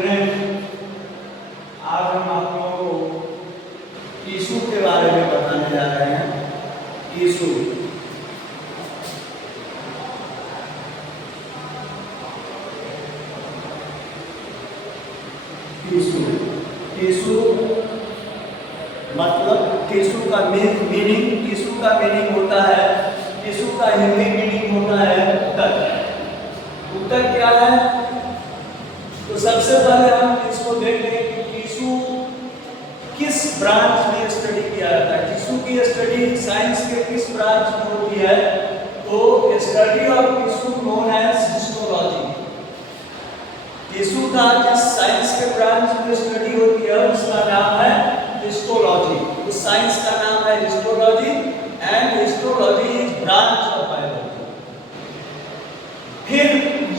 आज हम आप लोगों को टिश्यू के बारे में बताने जा रहे हैं। टिश्यू टिश्यू टिश्यू मतलब टिश्यू का मीनिंग होता है, टिश्यू का हिंदी मीनिंग होता है उत्तर। उत्तर क्या है? तो सबसे पहले हम इसको देखें कि टिश्यू किस ब्रांच में स्टडी किया जाता है। टिश्यू की स्टडी साइंस के किस ब्रांच में होती है? तो study of tissue known as histology. Tissue का जिस साइंस के ब्रांच में स्टडी होती है उसका नाम है हिस्टोलॉजी। उस साइंस का नाम है histology and histology is branch of biology. फिर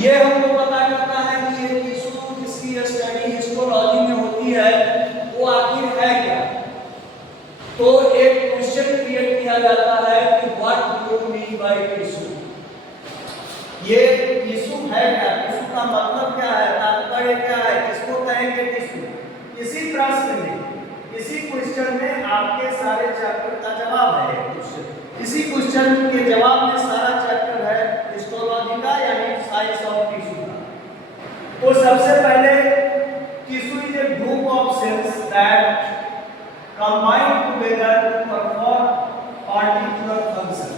ये हमको पता करना है कि ये टिश्यू जिसकी स्टडी हिस्टोलॉजी में होती है वो आखिर है क्या। तो एक क्वेश्चन क्रिएट किया जाता है कि what do you mean by tissue. ये टिश्यू है क्या, टिश्यू का मतलब क्या है, तात्पर्य क्या है, किसको कहेंगे टिश्यू। इसी प्रश्न में, इसी क्वेश्चन में आपके सारे चैप्टर का जवाब है। इसी क्वेश्चन के जवाब में सारा चैप्टर है हिस्टोलॉजी का यानी साइंस ऑफ टिश्यू का। तो सबसे पहले tissue is a group of cells that combine together to perform particular function.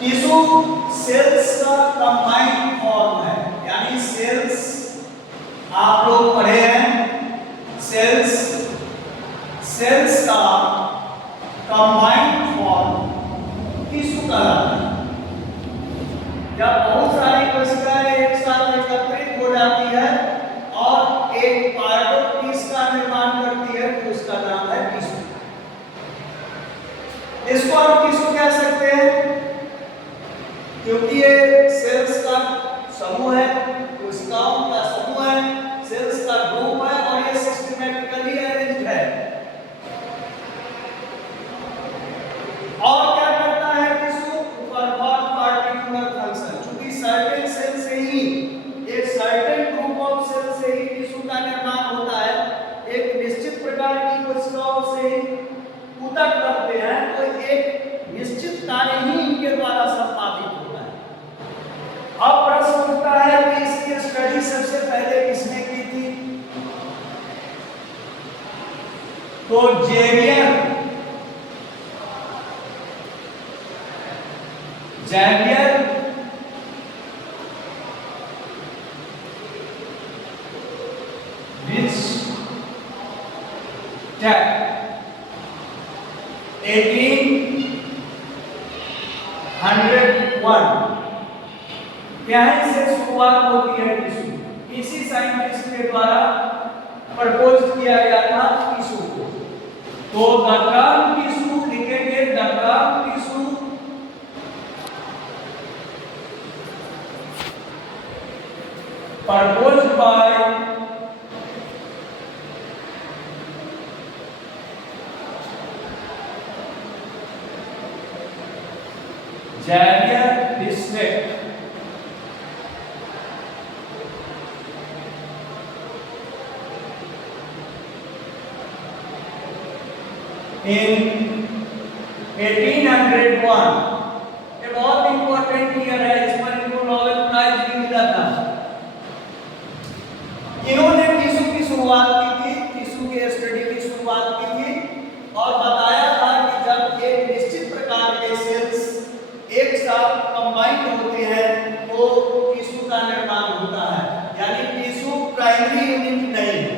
Tissue cells का कंबाइंड फॉर्म है, यानी सेल्स आप लोग पढ़े हैं, सेल्स का कंबाइंड फॉर्म टिश्यू कहलाता है। जब बहुत सारी कोशिकाएं एक साथ एकत्रित हो जाती है और एक पार्ट ऑफ टिश्यू का निर्माण करती है तो उसका नाम है टिश्यू। इसको हम टिश्यू कह सकते हैं क्योंकि ये सेल्स का समूह है, कोशिकाओं का समूह है, सेल्स का ग्रुप है और ये सिस्टमैटिकली अरेंज्ड है। और क्या करता है टिश्यू? Perform particular function. चूंकि सर्टेन सेल से ही, एक सर्टेन ग्रुप ऑफ सेल से ही टिश्यू का निर्माण होता है, एक निश्चित प्रकार की कोशिकाओं से ही ऊतक बनते हैं, तो एक निश्चित कार्य ही इनके द्वारा संपादित होता है। अब प्रश्न उठता है कि इसकी स्टडी सबसे पहले किसने की थी? तो जेवियर Richter 1801 यहीं से शुरुआत होती है टिश्यू। इसी साइंटिस्ट के द्वारा प्रपोज किया गया था टिश्यू को। तो द टर्म टिश्यू लिखेंगे, the term tissue proposed by Xavier Richter in 1801। ये बहुत इंपॉर्टेंट ईयर है, इस पर इनको नोबेल प्राइज भी मिला था। इन्होंने टिश्यू की शुरुआत की थी, टिश्यू के स्टडी की शुरुआत की थी और बताया था कि जब एक निश्चित प्रकार के सेल्स एक साथ कंबाइंड होते हैं तो टिश्यू का निर्माण होता है। यानी टिश्यू प्राइमरी यूनिट नहीं है।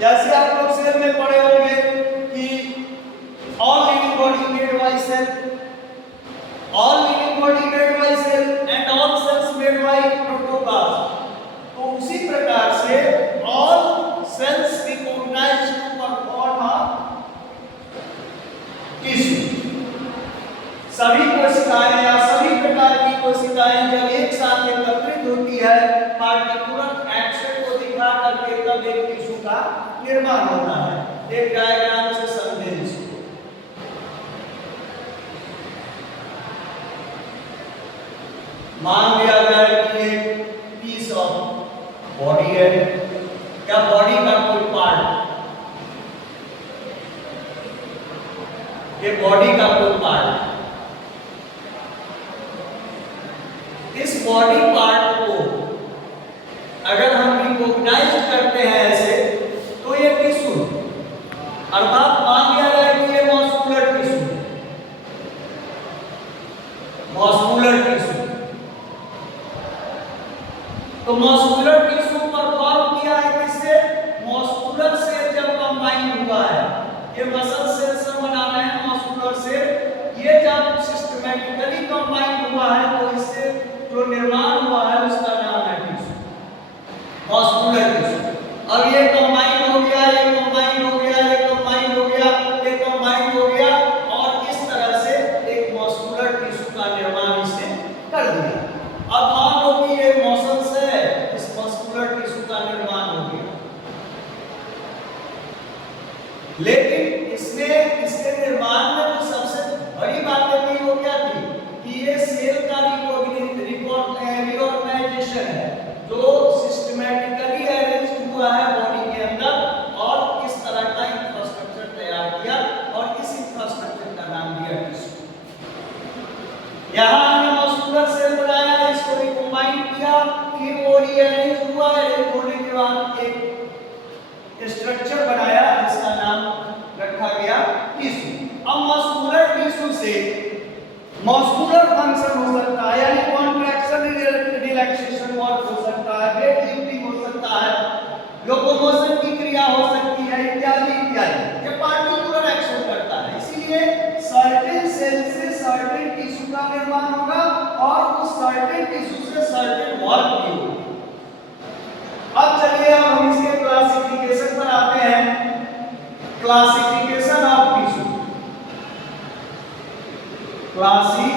जैसे आप लोग सेल में पढ़े होंगे कि all living body made by cell, all living body made by cell and all cells made by protoplasm. तो उसी प्रकार से all cells recognised to perform a tissue. सभी कोशिकाएं या सभी प्रकार की कोशिकाएं जब एक साथ एकत्रित होती है पार्टिकुलर एक्शन को दिखा करके तब एक टिश्यू का निर्माण होता है। एक डायग्राम से समझें इसको। मान लिया जाए कि एक पीस ऑफ बॉडी है क्या? बॉडी का कोई पार्ट, ये बॉडी का कोई पार्ट, इस बॉडी पार्ट को अगर हम रिकॉग्नाइज करते हैं ऐसे तो ये टिश्यू, अर्थात मान लिया जाए कि ये मस्कुलर टिश्यू, मस्कुलर टिश्यू। तो मस्कुलर टिश्यू परफॉर्म किया है किससे? मस्कुलर सेल जब कंबाइन हुआ है, ये मसल सेल से बना रहे हैं मस्कुलर सेल, ये जब सिस्टमैटिकली कंबाइन हुआ है तो इससे जो निर्माण हुआ है उसका नाम है टिश्यू, मस्कुलर टिश्यू। अब ये कंबाइन हो गया, ये कंबाइन हो गया, ये कंबाइन हो गया, ये कंबाइन हो गया और इस तरह से एक मस्कुलर टिश्यू का निर्माण इसने कर दिया। अब मान लो कि ये मसल्स है, इस मस्कुलर टिश्यू का निर्माण हो गया, लेकिन इसमें इसके निर्माण में तो सबसे बड़ी बात है वो क्या थी कि ये सेल का रिऑर्गेनाइजेशन है जो सिस्टमैटिकली अरेंज हुआ है बॉडी के अंदर और किस तरह का इंफ्रास्ट्रक्चर तैयार किया और इस इंफ्रास्ट्रक्चर का नाम दिया टिश्यू। यहाँ हमने मस्कुलर सेल बनाया, इसको रिकंबाइन किया, फिर वो रीअरेंज हुआ, अरेंज होने के बाद एक स्ट्रक्चर बनाया जिसका नाम रखा गया टिश्यू। अब मस्कुलर टिश्यू से मस्कुलर फंक्शन हो सकता है, यानी कॉन्ट्रैक्शन, रिलैक्सेशन वर्क हो सकता है, वेट लिफ्टिंग हो सकता है, लोकोमोशन की क्रिया हो सकती है, इत्यादि इत्यादि। ये पार्टिकुलर एक्शन करता है, इसीलिए सर्टेन सेल से सर्टेन टिश्यू का निर्माण होगा और उस सर्टेन टिश्यू से सर्टेन वर्क भी होगा। अब चलिए हम इसके क्लासिफिकेशन पर आते हैं। Classification of tissue, classification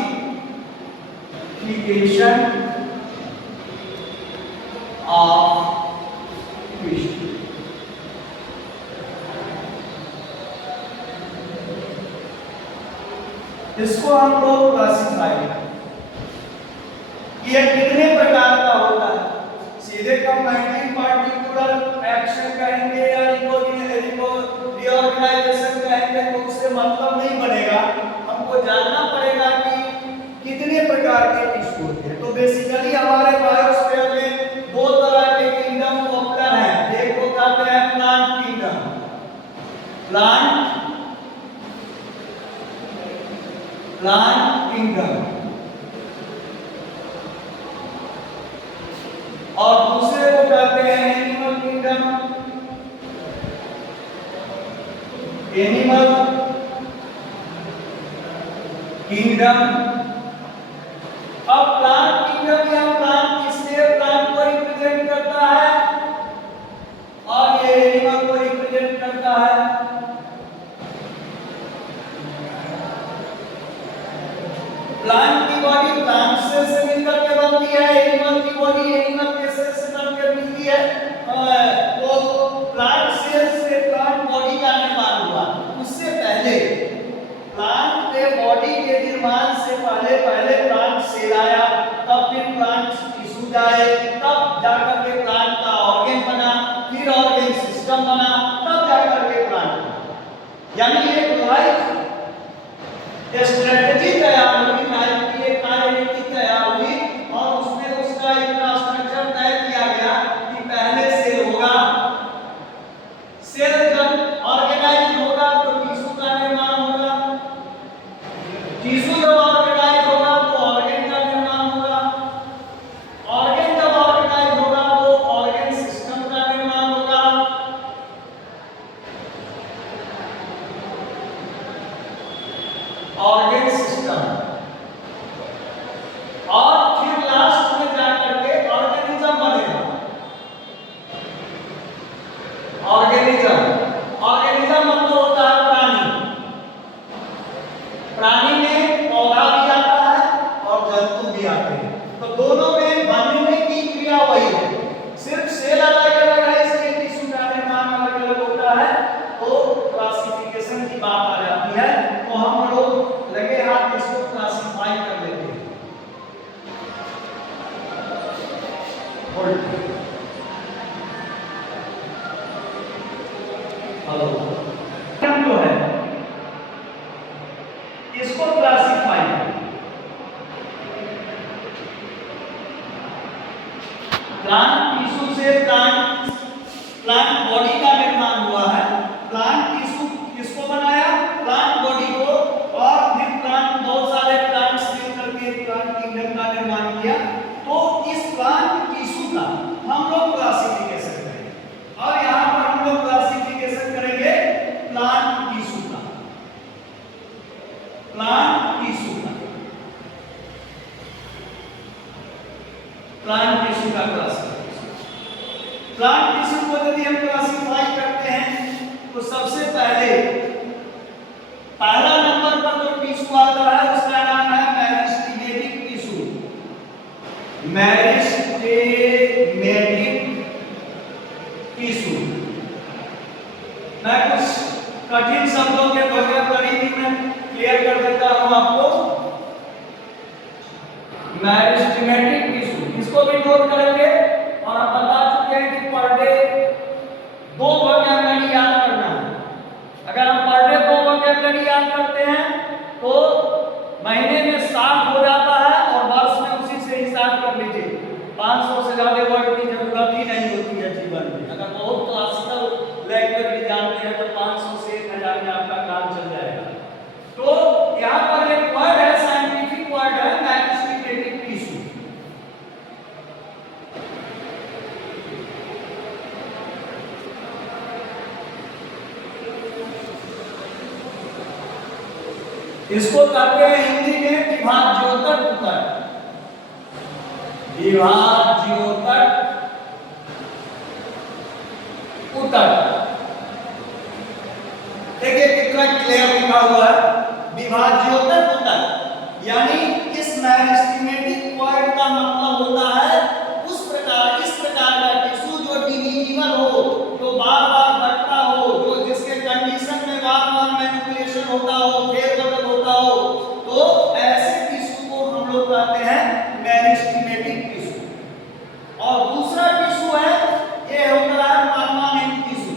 of tissue. इसको हम लोग क्लासिफाई ये कितने प्रकार का होता है, सीधे कंबाइनिंग पार्टिकुलर एक्शन कहेंगे या रिऑर्गेनाइजेशन कहेंगे तो उससे मतलब नहीं बनेगा। हमको जानना पड़ेगा कि कितने प्रकार के टिश्यू होते हैं। तो बेसिकली हमारे बायोस्फीयर में दो तरह के किंगडम पॉपुलर हैं, एक को कहते हैं प्लांट किंगडम, प्लांट किंगडम, और दूसरे को कहते हैं एनिमल किंगडम, एनिमल किंगडम। अब प्लांट किंगडम या प्लांट किसके प्लांट को रिप्रेजेंट करता है और ये एनिमल को रिप्रेजेंट करता है। प्लांट की बॉडी प्लांट सेल से मिलकर के बनती है, एनिमल की बॉडी एनिमल के सेल से बनकर मिलती है। तो प्लांट सेल से प्लांट बॉडी का निर्माण हुआ, उससे पहले प्लांट के बॉडी के निर्माण से पहले प्लांट सेल आया, तब फिर प्लांट टिश्यू जाए, तब जाकर के प्लांट का ऑर्गन बना, फिर ऑर्गन सिस्टम बना, तब जाकर के प्लांट बना। यानी एक लाइफ स्ट्रेटजी तैयार हुई, लाइफ की एक कार्यनीति तैयार हुई और उसमें उसका इंफ्रास्ट्रक्चर तय किया गया कि पहले सेल होगा, सेल जब ऑर्गेनाइज होगा तो टिश्यू का निर्माण होगा, टिश्यू जब ऑर्गेनाइज होगा तो ऑर्गन का निर्माण होगा, ऑर्गन जब ऑर्गेनाइज होगा तो ऑर्गन सिस्टम का निर्माण होगा, ऑर्गन प्लांट टिश्यू से प्लांट बॉडी का निर्माण हुआ है। प्लांट टिश्यू किसको बनाया? प्लांट बॉडी को, और फिर प्लांट बहुत सारे प्लांट्स मिलकर के प्लांट किंगडम का निर्माण किया। तो इस प्लांट टिश्यू का हम लोग क्लासिफिकेशन करेंगे, और यहां पर हम लोग क्लासिफिकेशन करेंगे प्लांट टिश्यू का। प्लांट टिश्यू का प्लांट टिश्यू का क्लासिफिकेशन। प्लांट टिश्यू को यदि हम क्लासिफाई करते हैं तो सबसे पहला नंबर पर जो टिश्यू आता है उसका नाम है मेरिस्टेमेटिक टिश्यू। Meristematic tissue. मैं कुछ कठिन शब्दों के वोकैबुलरी भी मैं क्लियर कर देता हूं आपको। मेरिस्टेमेटिक टिश्यू, इसको भी नोट करेंगे, और आप बता चुके हैं कि पर डे 2 वोकैबुलरी याद करना है। अगर हम पर डे 2 वोकैबुलरी याद करते हैं तो महीने में 60 हो जाता है, और वर्ष में उसी से हिसाब कर लीजिए। 500 से ज्यादा वर्ड की जरूरत ही नहीं होती है जीवन में। अगर बहुत क्लासिकल लैंग्वेज भी जानते हैं तो 500 से 1000 में आपका काम चल जाएगा। तो यहाँ पर एक वर्ड है, साइंटिफिक वर्ड है मेरिस्टेमेटिक टिश्यू। इसको कहते हैं हिंदी में विभाज्योतक ऊतक। विभाज्योतक ऊतक। देखिए कितना क्लियर लिखा हुआ है, विभाज्योतक ऊतक। यानी इस मेरिस्टेमेटिक वर्ड का मतलब होता है इस प्रकार का टिश्यू जो डिविजिबल हो, जो बार-बार बढ़ता हो, जो जिसके कंडीशन में बार-बार मैनिपुलेशन होता हो, फेरबदल होता हो, तो ऐसे टिश्यू को हम लोग कहते हैं मेरिस्टेमेटिक टिश्यू। और दूसरा टिश्यू है, ये होता है permanent tissue.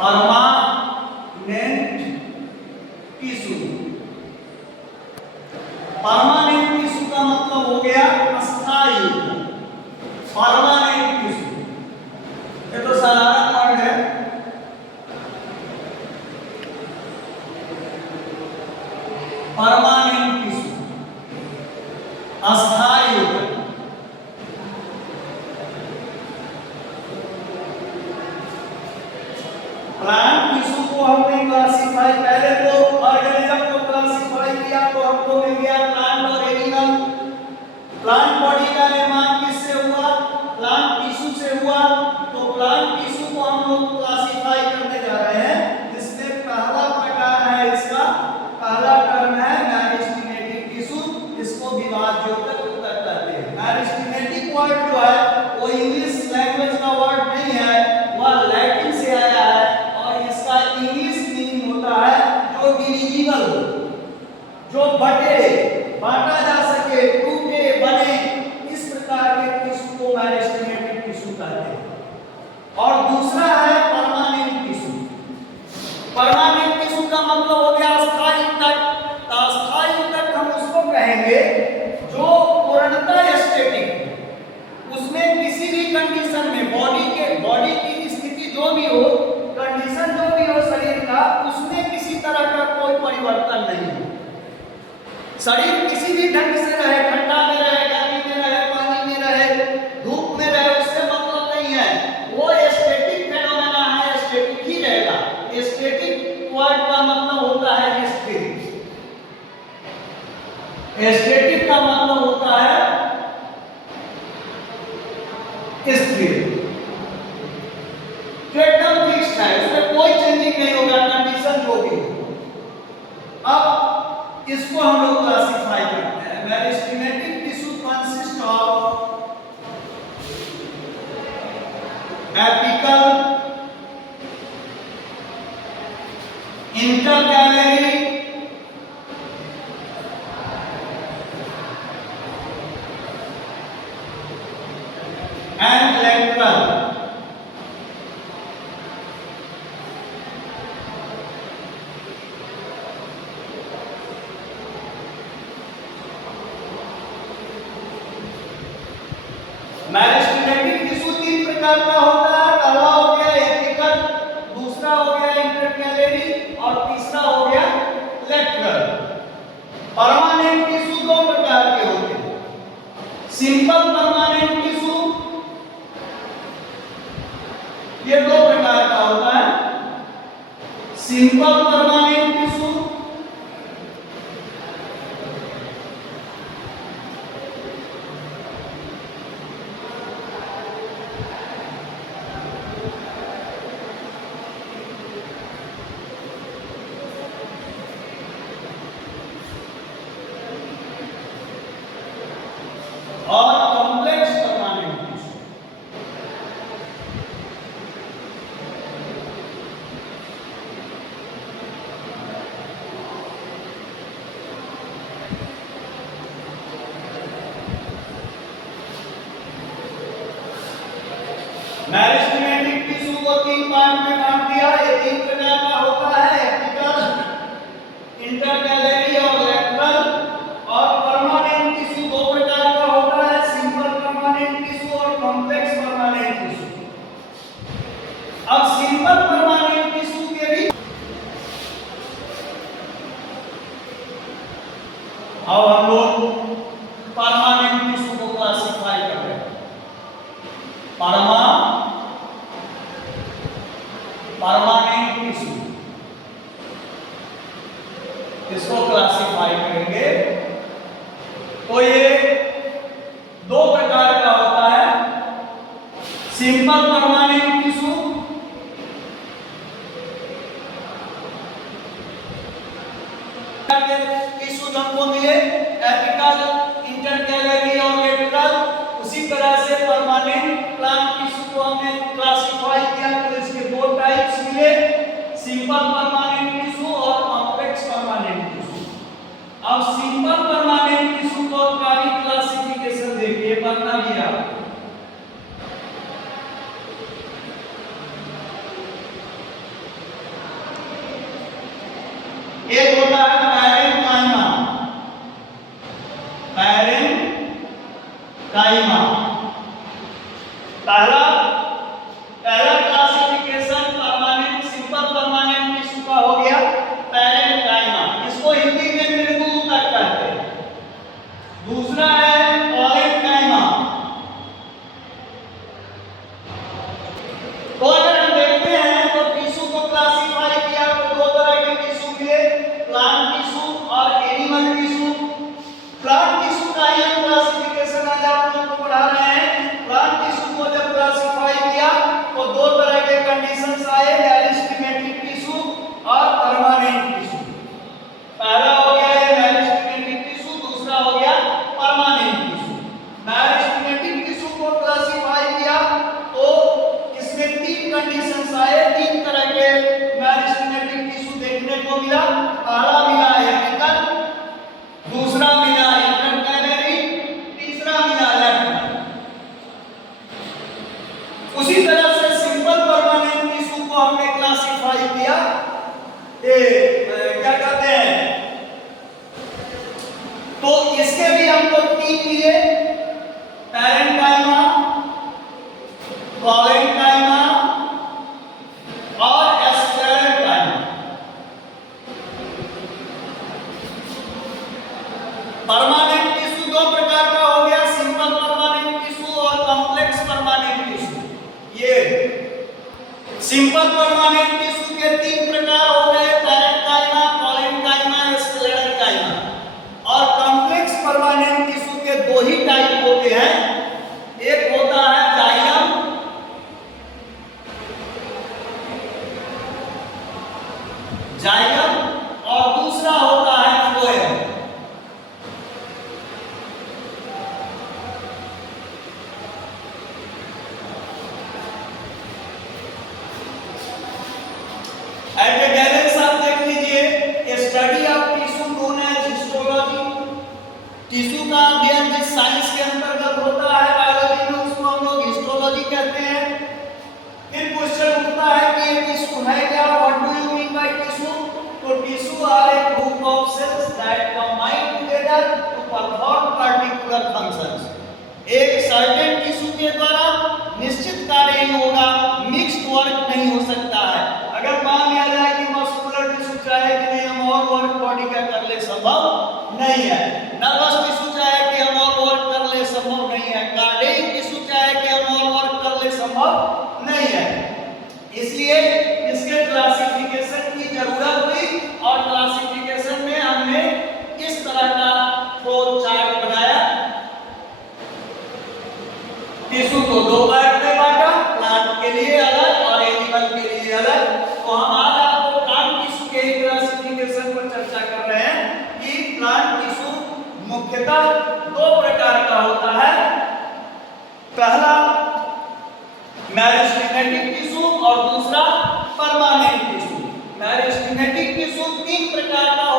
Permanent tissue. Permanent tissue का मतलब हो गया अस्थायी। परमानेंट टिश्यू, ये तो साधारण वर्ड है। परमानेंट टिश्यू, अस्थायी। प्लांट टिश्यू को हमने क्लासिफाई, पहले तो ऑर्गेनिज्म को क्लासिफाई किया तो हमको मिल गया प्लांट और एनिमल। प्लांट बॉडी का निर्माण किससे हुआ? प्लांट टिश्यू से हुआ। तो प्लांट टिश्यू को हम लोग क्लासिफाई करने जा रहे हैं, जिसमें पहला प्रकार है, इसका पहला टर्म है मेरिस्टेमेटिक टिश्यू। इसको विभाज्योतक ऊतक कहते हैं। मेरिस्टेमेटिक वर्ड जो है वो इंग्लिश लैंग्वेज का वर्ड नहीं है, वह लैटिन से आया है, और इसका इंग्लिश मीनिंग होता है जो डिविजिबल हो, जो बांटा जा सके, टूटे, बने, इस प्रकार के टिश्यू को मेरिस्टेमेटिक टिश्यू कहते हैं। और दूसरा है परमानेंट टिश्यू। परमानेंट टिश्यू का मतलब हो गया अस्थायी ऊतक। अस्थायी ऊतक हम उसको कहेंगे जो पूर्णतः स्टैटिक, उसमें किसी भी कंडीशन में बॉडी की स्थिति जो भी हो, कंडीशन जो भी हो शरीर का, उसमें किसी तरह का कोई परिवर्तन नहीं हो। शरीर किसी भी ढंग से रहे, ठंडा में रहे, गर्मी में रहे, पानी में रहे, धूप में रहे, उससे मतलब नहीं है। वो स्टैटिक फेनोमेना है, स्टैटिक ही रहेगा। स्टैटिक वर्ड का मतलब होता है स्थिर। स्टैटिक का मतलब होता है स्थिर, जो एकदम फिक्स्ड है, उसमें कोई चेंजिंग नहीं होगा, कंडीशन जो भी हो। अब इसको हम लोग क्लासिफाई करते हैं। Meristematic tissue consist of apical, intercalary, and lateral। Meristematic tissue तीन प्रकार का होता है। पहला हो गया एपिकल, दूसरा हो गया इंटरकैलरी और तीसरा हो गया लेटरल। परमानेंट टिश्यू दो प्रकार के होते हैं। सिंपल परमानेंट टिश्यू ये दो प्रकार का होता है। सिंपल परमानेंट टिश्यू और complex permanent tissue. Meristematic tissue को तीन पार्ट में बांट दिया। ये तीन प्रकार का होता है, एपिकल, इंटरकैलरी और लेटरल। और परमानेंट टिश्यू दो प्रकार का होता है, सिंपल परमानेंट टिश्यू और कॉम्प्लेक्स परमानेंट टिश्यू। अब सिंपल परमानेंट टिश्यू के भी अब हम लोग परमानेंट टिश्यू को क्लासिफाई कर रहे हैं। परमानेंट टिश्यू इसको क्लासिफाई करेंगे तो ये दो प्रकार का होता है। सिंपल परमानेंट टिश्यू टिश्यू हमको मिले एपिकल, इंटरकैलरी और लेटरल। उसी तरह से परमानेंट प्लांट टिश्यू को हमने क्लासिफाई किया तो इसके दो टाइप्स मिले, सिंपल परमानेंट टिश्यू और कॉम्प्लेक्स परमानेंट टिश्यू। अब सिंपल परमानेंट टिश्यू को का भी क्लासिफिकेशन देखिए, बनना भी है। एक होता है पैरेन्काइमा। पैरेन्काइमा पहला classification permanent simple permanent tissue का हो गया पैरेन्काइमा। इसको हिंदी में मृदुतक कहते हैं। दूसरा है पॉलेनकाइमा। तो अगर हम देखते हैं तो टिश्यू को क्लासिफाई किया तो दो तरह के टिश्यू मिले, प्लांट टिश्यू और एनिमल टिश्यू। प्लांट टिश्यू का ही हम क्लासिफिकेशन आज आप लोगों को पढ़ा रहे हैं। प्लांट टिश्यू को जब क्लासिफाई किया तो दो तरह के कंडीशंस आए, मेरिस्टेमेटिक टिश्यू और परमानेंट टिश्यू। पहला हो गया ये मेरिस्टेमेटिक टिश्यू, दूसरा हो गया परमानेंट टिश्यू। मेरिस्टेमेटिक टिश्यू को क्लासिफाई किया तो इसमें तीन कंडीशंस आए, तीन तरह के मेरिस्टेमेटिक टिश्यू देखने को मिला। पहला मिला एपिकल, दूसरा मिला इंटरकैलरी, तीसरा मिला लेटरल। उसी तरह से सिंपल परमानेंट टिश्यू को हमने क्लासिफाई किया, क्या कहते हैं, तो इसके भी हमको तीन मिले, पैरेन्काइमा, पॉलेनकाइमा और स्क्लेरेन्काइमा। परमानेंट टिश्यू दो प्रकार का हो गया, सिंपल परमानेंट टिश्यू और कॉम्प्लेक्स परमानेंट टिश्यू। ये सिंपल परमानेंट टिश्यू के तीन प्रकार हो गए, पैरेन्काइमा, पॉलेनकाइमा, स्क्लेरेन्काइमा। और कॉम्प्लेक्स परमानेंट टिश्यू के दो ही टाइप होते हैं, एक होता है जाइलम, और दूसरा होता है फ्लोएम। एट ए गैलेक्स आप देख लीजिए, study of tissue known as histology. Tissue का अध्ययन जिस साइंस के अंतर्गत होता है बायोलॉजी में, उसको हम लोग हिस्टोलॉजी कहते हैं। फिर क्वेश्चन उठता है कि ये टिश्यू है क्या, what do you mean by tissue. तो tissue are a group of cells that combine together to perform particular functions. एक सर्टेन टिश्यू के द्वारा निश्चित कार्य ही होगा, मिक्स्ड वर्क नहीं हो सकता है। अगर मान लिया जाए कि मस्कुलर टिश्यू चाहे कि नहीं हम और वर्क बॉडी का कर ले, संभव नहीं है। नर्वस टिश्यू चाहे कि हम और वर्क कर ले, संभव नहीं है। कार्डियक टिश्यू चाहे कि हम और वर्क कर ले, संभव नहीं है। इसलिए इसके क्लासिफिकेशन की जरूरत हुई और क्लासिफिकेशन में हमने इस तरह का फ्लो चार्ट बनाया। टिश्यू को दो पार्ट में बांटा, प्लांट के लिए अलग और एनिमल के लिए अलग। तो हम आज आपको प्लांट टिश्यू के क्लासिफिकेशन पर चर्चा कर रहे हैं कि प्लांट टिश्यू मुख्यतः दो प्रकार का होता है। पहला मेरिस्टेमेटिक टिश्यू और दूसरा परमानेंट टिश्यू। मेरिस्टेमेटिक टिश्यू तीन प्रकार का